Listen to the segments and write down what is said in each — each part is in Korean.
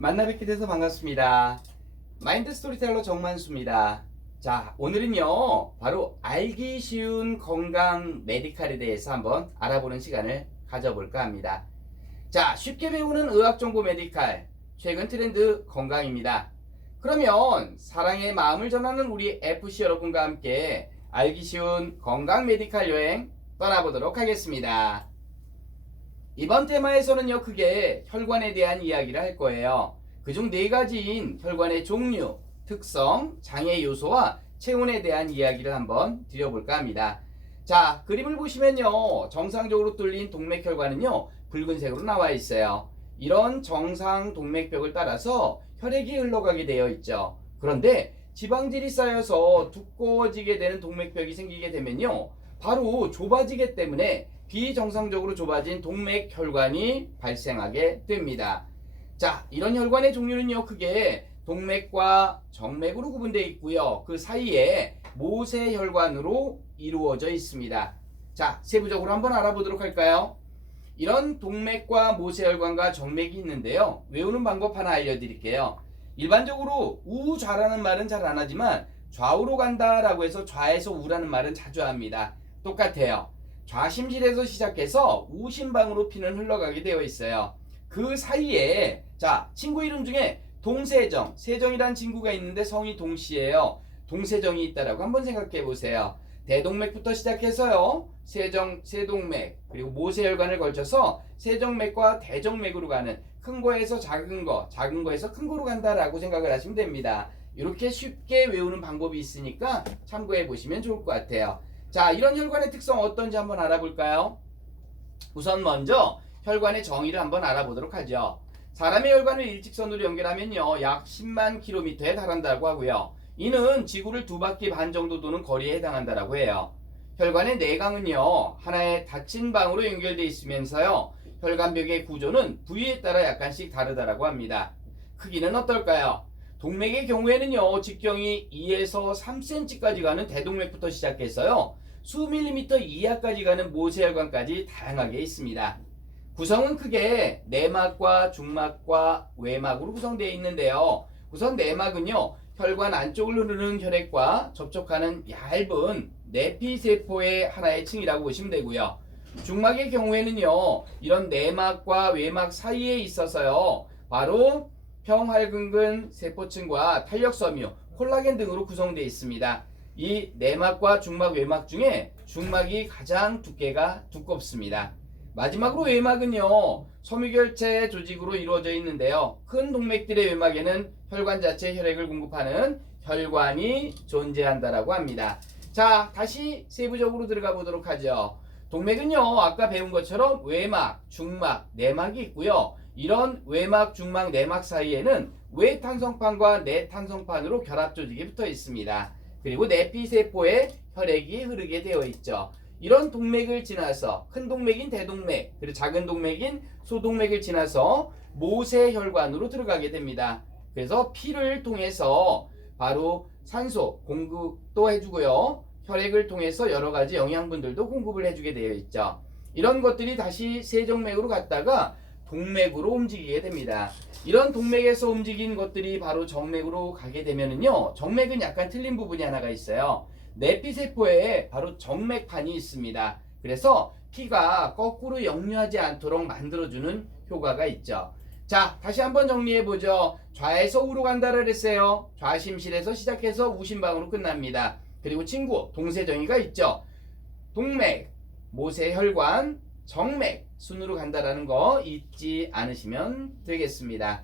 만나 뵙게 돼서 반갑습니다. 마인드 스토리텔러 정만수입니다. 자, 오늘은요, 바로 알기 쉬운 건강 메디칼에 대해서 한번 알아보는 시간을 가져볼까 합니다. 자, 쉽게 배우는 의학정보 메디칼, 최근 트렌드 건강입니다. 그러면 사랑의 마음을 전하는 우리 FC 여러분과 함께 알기 쉬운 건강 메디칼 여행 떠나보도록 하겠습니다. 이번 테마에서는요, 크게 혈관에 대한 이야기를 할 거예요. 그중 4가지인 혈관의 종류, 특성, 장애 요소와 체온에 대한 이야기를 한번 드려볼까 합니다. 자, 그림을 보시면요, 정상적으로 뚫린 동맥혈관은요, 붉은색으로 나와 있어요. 이런 정상 동맥벽을 따라서 혈액이 흘러가게 되어 있죠. 그런데 지방질이 쌓여서 두꺼워지게 되는 동맥벽이 생기게 되면요, 바로 좁아지기 때문에 비정상적으로 좁아진 동맥혈관이 발생하게 됩니다. 자, 이런 혈관의 종류는요, 크게 동맥과 정맥으로 구분되어 있고요. 그 사이에 모세혈관으로 이루어져 있습니다. 자, 세부적으로 한번 알아보도록 할까요? 이런 동맥과 모세혈관과 정맥이 있는데요. 외우는 방법 하나 알려드릴게요. 일반적으로 우좌라는 말은 잘 안 하지만 좌우로 간다라고 해서 좌에서 우라는 말은 자주 합니다. 똑같아요. 좌심실에서 시작해서 우심방으로 피는 흘러가게 되어 있어요. 그 사이에 자, 친구 이름 중에 동세정, 세정이란 친구가 있는데 성이 동씨예요. 동세정이 있다라고 한번 생각해 보세요. 대동맥부터 시작해서요, 세정, 세동맥, 그리고 모세혈관을 걸쳐서 세정맥과 대정맥으로 가는 큰 거에서 작은 거, 작은 거에서 큰 거로 간다라고 생각을 하시면 됩니다. 이렇게 쉽게 외우는 방법이 있으니까 참고해 보시면 좋을 것 같아요. 자, 이런 혈관의 특성 어떤지 한번 알아볼까요? 우선 먼저 혈관의 정의를 한번 알아보도록 하죠. 사람의 혈관을 일직선으로 연결하면요, 약 10만 킬로미터에 달한다고 하고요. 이는 지구를 2바퀴 반 정도 도는 거리에 해당한다고 해요. 혈관의 내강은요, 하나의 닫힌 방으로 연결되어 있으면서요, 혈관벽의 구조는 부위에 따라 약간씩 다르다고 합니다. 크기는 어떨까요? 동맥의 경우에는요, 직경이 2에서 3cm까지 가는 대동맥부터 시작해서요, 수 밀리미터 이하까지 가는 모세혈관까지 다양하게 있습니다. 구성은 크게 내막과 중막과 외막으로 구성되어 있는데요. 우선 내막은요, 혈관 안쪽을 흐르는 혈액과 접촉하는 얇은 내피세포의 하나의 층이라고 보시면 되고요. 중막의 경우에는요, 이런 내막과 외막 사이에 있어서요, 바로 평활근근 세포층과 탄력섬유, 콜라겐 등으로 구성되어 있습니다. 이 내막과 중막, 외막 중에 중막이 가장 두께가 두껍습니다. 마지막으로 외막은요, 섬유결체 조직으로 이루어져 있는데요. 큰 동맥들의 외막에는 혈관 자체 혈액을 공급하는 혈관이 존재한다라고 합니다. 자, 다시 세부적으로 들어가 보도록 하죠. 동맥은요, 아까 배운 것처럼 외막, 중막, 내막이 있고요. 이런 외막, 중막, 내막 사이에는 외탄성판과 내탄성판으로 결합 조직이 붙어 있습니다. 그리고 내피세포에 혈액이 흐르게 되어 있죠. 이런 동맥을 지나서 큰 동맥인 대동맥, 그리고 작은 동맥인 소동맥을 지나서 모세혈관으로 들어가게 됩니다. 그래서 피를 통해서 바로 산소 공급도 해주고요, 혈액을 통해서 여러 가지 영양분들도 공급을 해주게 되어 있죠. 이런 것들이 다시 세정맥으로 갔다가 동맥으로 움직이게 됩니다. 이런 동맥에서 움직인 것들이 바로 정맥으로 가게 되면은요, 정맥은 약간 틀린 부분이 하나가 있어요. 내피세포에 바로 정맥판이 있습니다. 그래서 피가 거꾸로 역류하지 않도록 만들어주는 효과가 있죠. 자, 다시 한번 정리해보죠. 좌에서 우로 간다를 했어요. 좌심실에서 시작해서 우심방으로 끝납니다. 그리고 친구 동세정이가 있죠. 동맥, 모세혈관, 정맥 순으로 간다라는 거 잊지 않으시면 되겠습니다.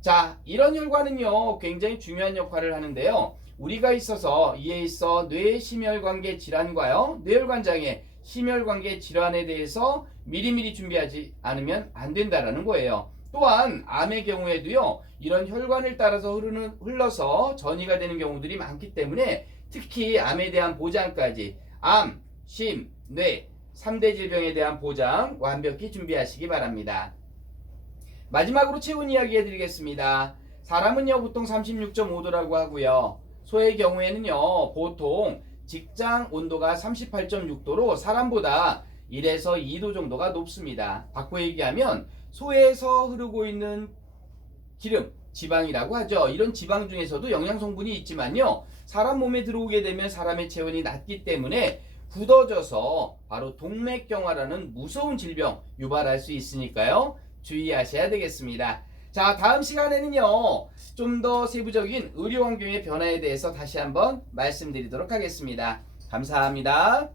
자, 이런 혈관은요, 굉장히 중요한 역할을 하는데요. 우리가 있어서 이에 있어 뇌심혈관계 질환과요, 뇌혈관 장애, 심혈관계 질환에 대해서 미리미리 준비하지 않으면 안 된다라는 거예요. 또한 암의 경우에도요, 이런 혈관을 따라서 흘러서 전이가 되는 경우들이 많기 때문에 특히 암에 대한 보장까지 암, 심, 뇌 3대 질병에 대한 보장 완벽히 준비하시기 바랍니다. 마지막으로 체온 이야기 해드리겠습니다. 사람은요, 보통 36.5도라고 하고요. 소의 경우에는요, 보통 직장 온도가 38.6도로 사람보다 1에서 2도 정도가 높습니다. 바꿔 얘기하면 소에서 흐르고 있는 기름, 지방이라고 하죠. 이런 지방 중에서도 영양 성분이 있지만요. 사람 몸에 들어오게 되면 사람의 체온이 낮기 때문에 굳어져서 바로 동맥경화라는 무서운 질병 유발할 수 있으니까요. 주의하셔야 되겠습니다. 자, 다음 시간에는요. 좀 더 세부적인 의료 환경의 변화에 대해서 다시 한번 말씀드리도록 하겠습니다. 감사합니다.